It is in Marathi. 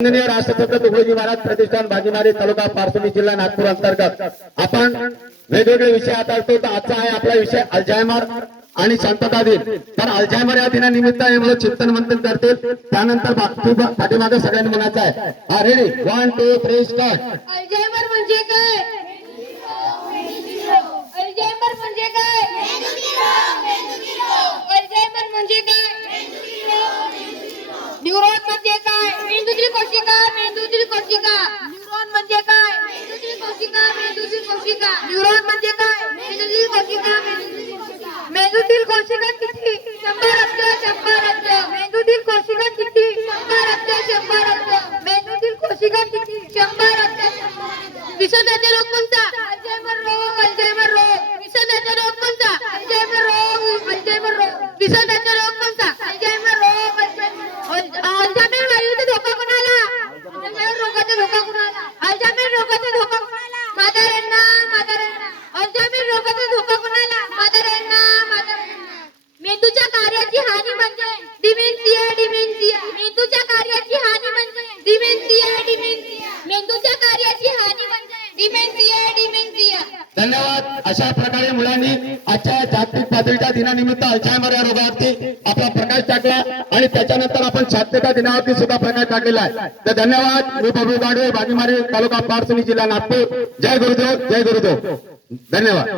माननीय राष्ट्रसंत तुकडोजी महाराज प्रतिष्ठान भाजीमारी तालुका पारसोली जिल्हा नागपूर अंतर्गत आपण वेगवेगळे विषय हाताळतो. तर आजचा आहे आपला विषय अल्झायमर आणि शांतता दिन. तर अल्झायमर या दिनानिमित्त हे मुलं चिंतन मंथन करतील. त्यानंतर पाठीमागे सगळ्यांनी म्हणायचं आहे. हा रेडी 1 2 3 स्टार्ट. अल्झायमर म्हणजे काय? अल्झायमर म्हणजे काय? अल्झायमर म्हणजे काय? न्यूरॉन म्हणजे काय? मेंदूतील कोशिका. मेंदूतील कोशिका. न्यूरॉन म्हणजे काय? मेंदूतील कोशिका. मेंदूतील कोशिका. न्यूरॉन म्हणजे काय? मेंदूतील कोशिका. मेंदूतील कोशिका किती? 100 अब्ज. 100 अब्ज. मेंदूतील कोशिका किती? 100 अब्ज. 100 अब्ज. मेंदूतील कोशिका किती? 100 अब्ज. विषाणूचा रोग कोणता? अल्झायमर रोग. अल्झायमर रोग. विषाणूचा रोग कोणता? अल्झायमर रोग. अल्झायमर रोग. विषाणूचा रोग कोणता? अल्झायमर रोग. अल्झायमर वायूचा धोका कोणाला? अल्झायमर रोगाचा धोका कोणाला? अल्झायमर रोगाचा धोका कोणाला? म्हाताऱ्यांना. म्हाताऱ्यांना. अल्झायमर रोगाचा धोका कोणाला? म्हाताऱ्यांना. म्हाताऱ्यांना. मेंदूच्या कार्याची हानी म्हणजे डिमेन्शिया. डिमेन्शिया. मेंदूच्या कार्याची हानी म्हणजे डिमेन्शिया. डिमेन्शिया. मेंदूच्या कार्याची हानी म्हणजे डिमेन्शिया. डिमेन्शिया. धन्यवाद. अशा प्रकारे मुलांनी आजच्या जागतिक पातळीच्या दिनानिमित्त अल्झायमर या रोगावरती आपला प्रकाश टाकला आणि त्याच्यानंतर आपण शांतता दिनावरती सुद्धा प्रकाश टाकलेला आहे. तर धन्यवाद. मी बबलू गाडवे, भाजीमारी तालुका पारसोली जिल्हा नागपूर. जय गुरुदेव. जय गुरुदेव. धन्यवाद.